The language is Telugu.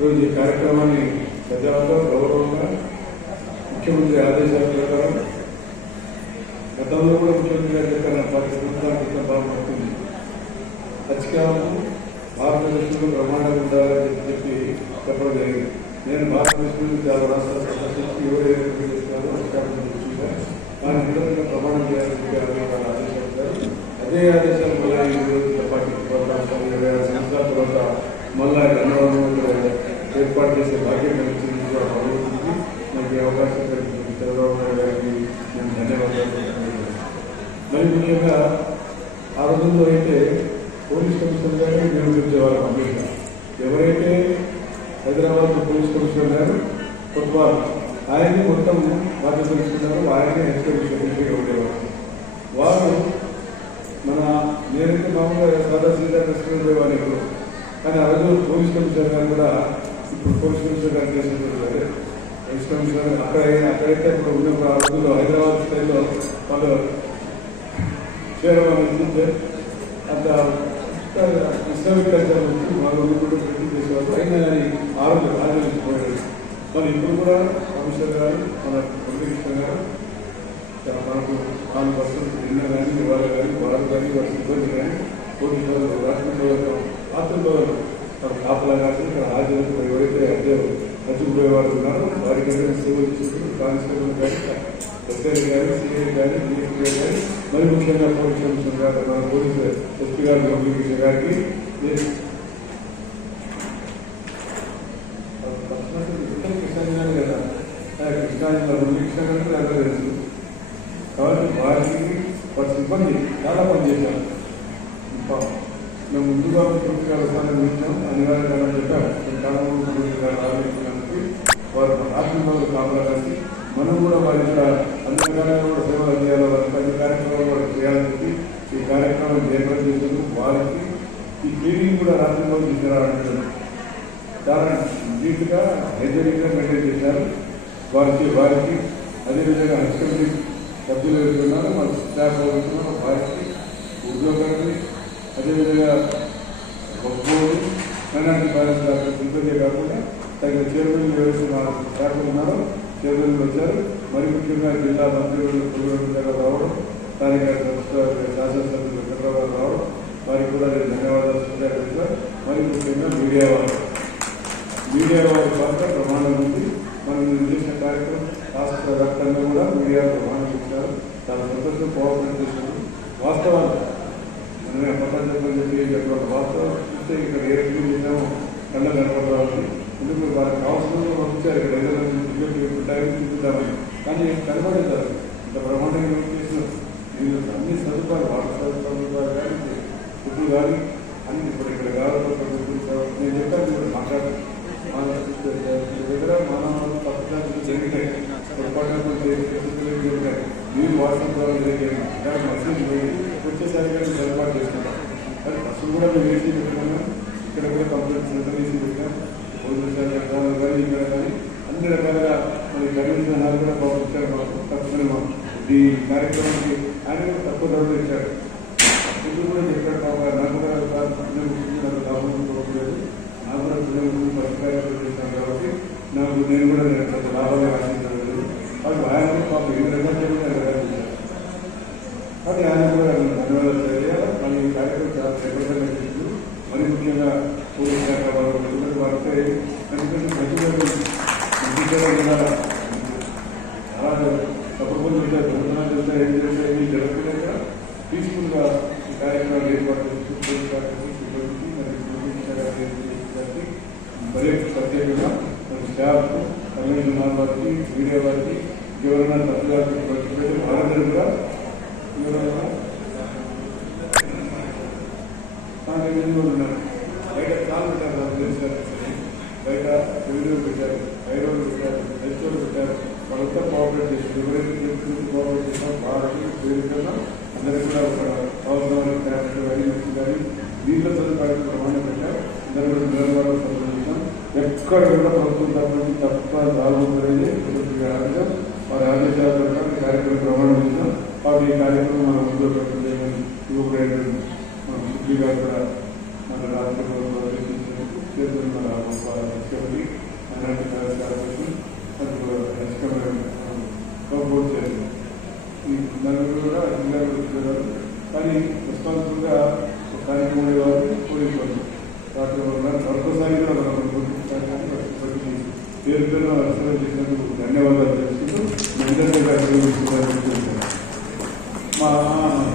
ఈరోజు ఈ కార్యక్రమాన్ని ప్రజలతో గౌరవంగా ముఖ్యమంత్రి ఆదేశాల ప్రకారం గతంలో కూడా ముఖ్యమంత్రి గారు చెప్పిన 10 సంవత్సరాల క్రితం బాగుంటుంది ఖచ్చితంగా భారతదేశంలో ప్రమాణాలు ఉండాలని చెప్పి చెప్పడం జరిగింది. నేను భారతదేశంలో చాలా రాష్ట్రాలు సందర్శించి ఎవరైతే చేస్తున్నారో అధికారులు చూసిగా వారి విధంగా ప్రమాణం చేయాలని ఆదేశాలు. అదే ఆదేశాలు మళ్ళీ ఈరోజు పార్టీ రాష్ట్రాలు 26 సంవత్సరాల తర్వాత మళ్ళా ధన్యవాదాలు ఏర్పాటు చేసే భాగ్యం కలిగింది. నాకు ఈ అవకాశం కలిగింది చంద్రబాబు నాయుడు గారికి నేను ధన్యవాదాలు. మరి ముఖ్యంగా ఆ రోజుల్లో అయితే పోలీస్ కమిషనర్ గారిని నియమించేవారు కంప్లీట్గా. ఎవరైతే హైదరాబాద్ పోలీస్ కమిషనర్ గారు కొత్తవారు ఆయన్ని మొత్తం బాధ్యత తెలుసుకున్నారు. ఆయనే ఎక్స్పెక్ట్ సెక్రటరీగా ఉండేవారు. వారు మన నేనైతే మామూలుగా సాదా సీదా కష్టపడేవాడిని ఇప్పుడు. కానీ ఆ రోజు పోలీస్ కమిషనర్ గారు కూడా ఇప్పుడు పోలీస్ కమిషనర్ గారు చేసినట్టు పోలీస్ కమిషనర్ అక్కడైతే ఇప్పుడు ఉన్నప్పుడు ఆ రోజుల్లో హైదరాబాద్ స్థాయిలో వాళ్ళు చేరవాలని అంత విశ్వవిద్యాలయాలు వచ్చి వాళ్ళు ఇప్పుడు పెట్టి చేసేవాళ్ళు. అయినా కానీ ఆరోగ్యపోయాడు. మరి ఇప్పుడు కూడా కమిషనర్ గారు మన కమిషనర్ గారు మనకు 4% నిన్న కానీ ఇవాళ కానీ వారు కానీ వారి సిబ్బంది కానీ పోలీసు వాళ్ళు రాష్ట్రంలో ఆత్మలో కాపలా కానీ ఇక్కడ హాజరు ఎవరైతే హజ్జుకుపోయేవారు ఉన్నారో వారికి సేవలు ఇచ్చేందుకు కానిస్టేబుల్ కానీ ఎస్ఐ కానీ సిఐ కానీ డిఎస్పీ కానీ మరి ముఖ్యంగా పోలీస్ కమిషనర్ గారు మన పోలీసు ఎస్పీ గారు కమిషనర్ గారికి కృష్ణాజిల్లానే కదా కృష్ణాజిల్లా కృష్ణ గారికి నాకు తెలుసు. కాబట్టి వారికి వారి సిబ్బంది చాలా పనిచేశారు. మేము ముందుగా ముఖ్యమంత్రి గారు వస్తానని ఇచ్చాం అనివార్యంగా చెప్పారు. కాలంలో ముఖ్యమంత్రి గారు ఆలోచించడానికి వారు రాష్ట్రంలో కాపలా కలిసి మనం కూడా వారి అన్ని రకాలుగా కూడా సేవలు చేయాలి. వారికి అన్ని కార్యక్రమాలు కూడా చేయాలని చెప్పి ఈ కార్యక్రమాన్ని జయప్రదం చేసేందుకు వారికి ఈ ట్రైనింగ్ కూడా రాష్ట్రంలో తీసుకురావడం చాలా నీట్గా హైజీనిక్గా మెయింటైన్ చేశారు. వారికి అదేవిధంగా ఎగ్జిక్యూటివ్ సభ్యులు వెళ్తున్నారు, మన స్టాఫ్ వెళ్తున్నారు, వారికి ఉద్యోగాన్ని అదేవిధంగా బొబ్బోలు ఫైనాన్షియల్ బ్యాలెన్స్ డాక్టర్ సిబ్బంది కాకుండా తగిన చైర్మన్ ఎవరైతే మా స్టాఫ్ ఉన్నారో చైర్మన్లు వచ్చారు. మరి ముఖ్యంగా జిల్లా మంత్రులు పురుగు రావడం, స్థానిక శాసనసభ్యులు చంద్రబాబు రావడం వారికి కూడా నేను ధన్యవాదాలు సూచించారు. మరి ముఖ్యంగా మీడియా వారి పాత్ర ప్రమాణం ఉంది. మనం చేసిన కార్యక్రమం రాష్ట్ర వ్యాప్తంగా కూడా మీడియా ప్రమాణం ఇచ్చారు. చాలా సంతోషం కోఆపరేట్ చేశారు. వాస్తవాలు మనమే అపరాధం చెప్పి వాస్తవం చూస్తే ఇక్కడ ఏ రివ్యూ చేసామో కళ్ళ కనపడరావాలి. ఎందుకు వారికి కావాల్సిన పంపించారు ఇక్కడ ఏదైనా టైం చూపిద్దామని. కానీ కనపడేశారు ఇంత బ్రహ్మాండంగా చేసినారు. మీరు అన్ని సదుపాయాలు వాటర్ సదుపాయాలు కానీ ఫుడ్ కానీ అన్ని ఇప్పుడు ఇక్కడ కావాలి. నేను చెప్పాను మీరు మాట్లాడారు దగ్గర మానవ తప్పుదాలు జరిగినాయి, పొరపాటు జరిగాయి. మీరు వాట్సాప్ ద్వారా జరిగాయి మెసేజ్ వచ్చేసరికి ఏర్పాటు చేస్తున్నాం. కానీ బస్సులు కూడా మేము వేసి పెట్టినాము. ఇక్కడ కూడా కంప్లీట్ సెంటర్ వేసి పెట్టాం. పోలీసు కానీ ఇక్కడ కానీ అన్ని రకాలుగా మరి కమిషన్ హాల్ కూడా పంపించారు. మాకు తక్కువ ఈ కార్యక్రమానికి ఆయన కూడా తక్కువ ధరలు ఇచ్చారు. ఇది కూడా చెప్పాడు. నాకు కూడా నాకు లాభం పోవట్లేదు, నాకు కూడా పిల్లలు పరిష్కారాలు చేశాను కాబట్టి నేను కూడా లాభంగా ఆశించలేదు. కాబట్టి ఆయన మాకు ఏ విధంగా చేశారు. కాబట్టి ఆయన కూడా ధన్యవాదాలు తెలియాలి. మళ్ళీ ఈ కార్యక్రమం చాలా ప్రజలుగా చేస్తూ మరి ముఖ్యంగా పోలీస్ శాఖ వాళ్ళు వారితే చాలా తప్పులు చేశారు. దొంగతనాలు చేస్తారు, ఏం చేస్తారు, ఏమీ జరగలేక పీస్ఫుల్గా ఈ కార్యక్రమాలు ఏర్పాటు చేస్తూ పోలీస్ శాఖ సిబ్బందికి మరి ప్రత్యేకంగా మన స్టాఫ్ కమిషన్ వారికి మీడియా వారికి ఎవరైనా తప్పుగా వారందరూ కూడా ఎవరైనా ఉన్నారు. బయట చాలా పెట్టారు, బయట వీడియో పెట్టారు, హైరోలు పెట్టారు, హెచ్ఓలు పెట్టారు. వాళ్ళంతా కోఆపరేట్ చేసి ఎవరైతే కోఆపరేట్ చేసినా వాళ్ళకి పేరుకన్నా అందరికీ కూడా ఒక అవసరమైన క్యారెక్టర్ కానీ వ్యక్తి కానీ దీంట్లో సదుపాయాలు ప్రమాణం పెట్టారు. అందరూ కూడా నిలబడాలి సంబంధించాం. ఎక్కడ కూడా ప్రభుత్వం తప్పని తప్ప రాబోతుంది ఆదేశం వారి ఆదేశాల ప్రకారం కార్యక్రమం ప్రమాణం చేశాం. కాబట్టి ఈ కార్యక్రమం మన ముందు యువకుడైన మన శుద్ధి గారు కూడా మన రాష్ట్ర ప్రభుత్వం చేస్తున్న మైనార్టీ కార్యక్రమం బోర్డు చేయాలి. ఈ నలుగురు కూడా జిల్లా వచ్చేవారు, కానీ రెస్పాన్సిబుల్గా స్థానిక ఉండేవారు పోలీసు వాళ్ళు వాటి వల్ల మరొకసారి కూడా మనం గుర్తించాలని పేరు పేరు అర్చన చేసినందుకు ధన్యవాదాలు తెలుసుకుంటూ అందరినీ మా